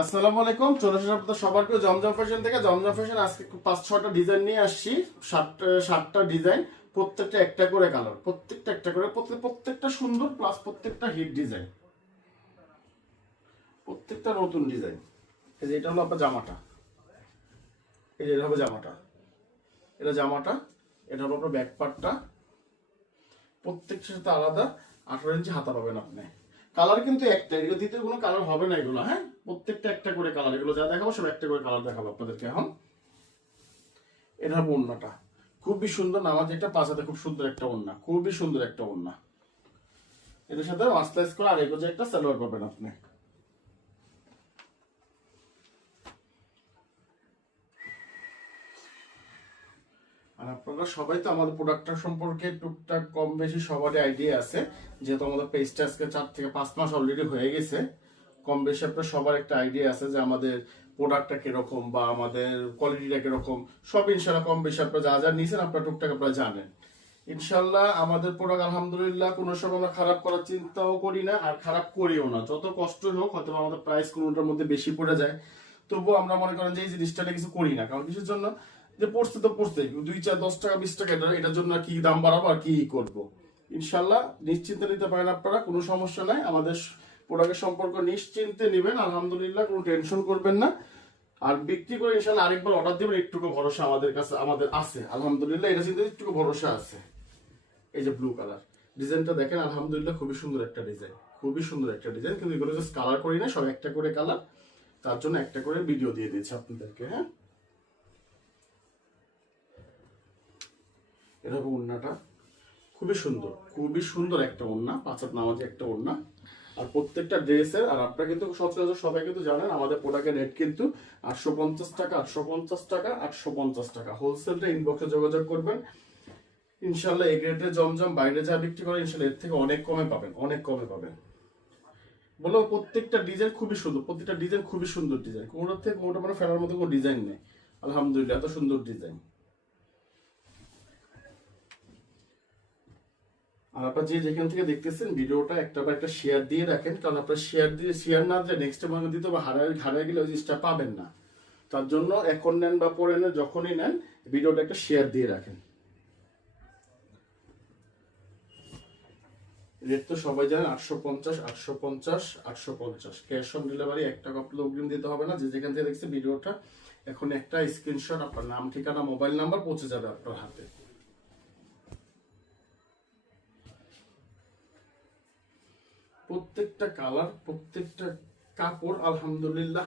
আসসালামু আলাইকুম, চলে আসলাম আপনাদের সবারকে জমজম ফ্যাশন থেকে। জমজম ফ্যাশন আজকে 5-6টা ডিজাইন নিয়ে আসছি। 7টা ডিজাইন, প্রত্যেকটা একটা করে কালার, প্রত্যেকটা একটা করে, প্রত্যেকটা সুন্দর, প্লাস প্রত্যেকটা হিট ডিজাইন, প্রত্যেকটা নতুন ডিজাইন। এই যে এটা হলো আপনার জামাটা, এই যে এটা হবে জামাটা, এটা জামাটা, এটা হলো আপনার ব্যাক পার্টটা। প্রত্যেকটার সাথে আলাদা 18 ইঞ্চি হাতা পাবেন আপনি। কালার কিন্তু একটা, এগুলো দ্বিতীয় কোনো কালার হবে না এগুলো। হ্যাঁ, প্রত্যেকটা একটা করে কালার, এগুলো যা দেখাবো সব একটা করে কালার দেখাবো আপনাদেরকে এখন। এটা হবে ওড়নাটা, খুবই সুন্দর নামাজ, একটা পাঁচাতে খুব সুন্দর একটা ওড়না, খুবই সুন্দর একটা ওড়না। এটার সাথে মাস্টাইজ করে আর এগোজে একটা সালোয়ার পাবেন আপনি। আর আপনারা সবাই তো আমাদের প্রোডাক্টটা সম্পর্কে টুকটাক কম বেশি সবারই আইডিয়া আছে, যেহেতু আমাদের পেজটা আজকে 4 থেকে 5 মাস অলরেডি হয়ে গেছে। কম বেশি আপনার সবার একটা আইডিয়া আছে যে আমাদের প্রোডাক্টটা কিরকম বা আমাদের কোয়ালিটিটা কিরকম, সব ইনশাল্লাহ কম বেশি আপনারা যা যা নিয়েছেন আপনারা টুকটাক আপনারা জানেন। ইনশাল্লাহ আমাদের প্রোডাক্ট আলহামদুলিল্লাহ কোনো সময় আমরা খারাপ করার চিন্তাও করি না, আর খারাপ করিও না। যত কষ্ট হোক, হয়তো আমাদের প্রাইস কোনোটার মধ্যে বেশি পড়ে যায়, তবুও আমরা মনে করেন যে এই জিনিসটা কিছু করি না। কারণ কিছুর জন্য যে পড়ছে তো পড়ছে, 2-4-10 টাকা 20 টাকা এটার জন্য কি দাম বাড়াবো আর কি করবো। ইনশাল্লাহ নিশ্চিন্তে নিতে পারেন আপনারা, কোনো সমস্যা নাই। আমাদের প্রোডাক্টের সম্পর্ক নিশ্চিন্তে নেবেন, আলহামদুলিল্লাহ কোনো টেনশন করবেন না। আর বিক্রি করে ইনশাল্লাহ আরেকবার অর্ডার দেবেন, একটুকু ভরসা আমাদের কাছে আমাদের আছে আলহামদুলিল্লাহ, এটা চিন্তা একটুকু ভরসা আছে। এই যে ব্লু কালার ডিজাইনটা দেখেন, আলহামদুলিল্লাহ খুবই সুন্দর একটা ডিজাইন, খুবই সুন্দর একটা ডিজাইন। কিন্তু এগুলো জাস্ট কালার করি না, সব একটা করে কালার, তার জন্য একটা করে ভিডিও দিয়ে দিয়েছি আপনাদেরকে। হ্যাঁ, এটা হবে ওড়নাটা, খুবই সুন্দর, খুবই সুন্দর একটা ওড়না, পাঁচাত নামাজি একটা ওড়না। আর প্রত্যেকটা ড্রেসের, আর আপনারা কিন্তু সচরাচর সবাই কিন্তু জানেন আমাদের প্রোডাক্টের রেট কিন্তু 850 টাকা, 850 টাকা, 850 টাকা। হোলসেলটা ইনবক্সে যোগাযোগ করবেন। ইনশাল্লাহ এই গ্রেডের জমজম বাইরে যা বিক্রি করে ইনশাল্লাহ এর থেকে অনেক কমে পাবেন, অনেক কমে পাবেন। বলো প্রত্যেকটা ডিজাইন খুবই সুন্দর, প্রত্যেকটা ডিজাইন খুবই সুন্দর ডিজাইন, কোনোটার থেকে কোনোটা মানে ফেলার মতো কোনো ডিজাইন নেই। আলহামদুলিল্লাহ এত সুন্দর ডিজাইন। আর আপনারা যে যেখান থেকে দেখতেছেন ভিডিওটা একটা বা একটা শেয়ার দিয়ে রাখেন, কারণ আপনার শেয়ার না দিলে নেক্সট টাইম দিতে বা হারায় গেলে ওই জিনিসটা পাবেন না। তার জন্য এখন নেন বা পরে নেন, যখনই নেন ভিডিওটা একটা শেয়ার দিয়ে রাখেন। রেট তো সবাই জানেন, 850, 850, 850। ক্যাশ অন ডেলিভারি, 1 টাকা আপনার অগ্রিম দিতে হবে না। যে যেখান থেকে দেখছে ভিডিওটা, এখন একটা স্ক্রিনশট, আপনার নাম, ঠিকানা, মোবাইল নাম্বার পৌঁছে যাবে আপনার হাতে। প্রত্যেকটা কালার, প্রত্যেকটা কাপড় আলহামদুলিল্লাহ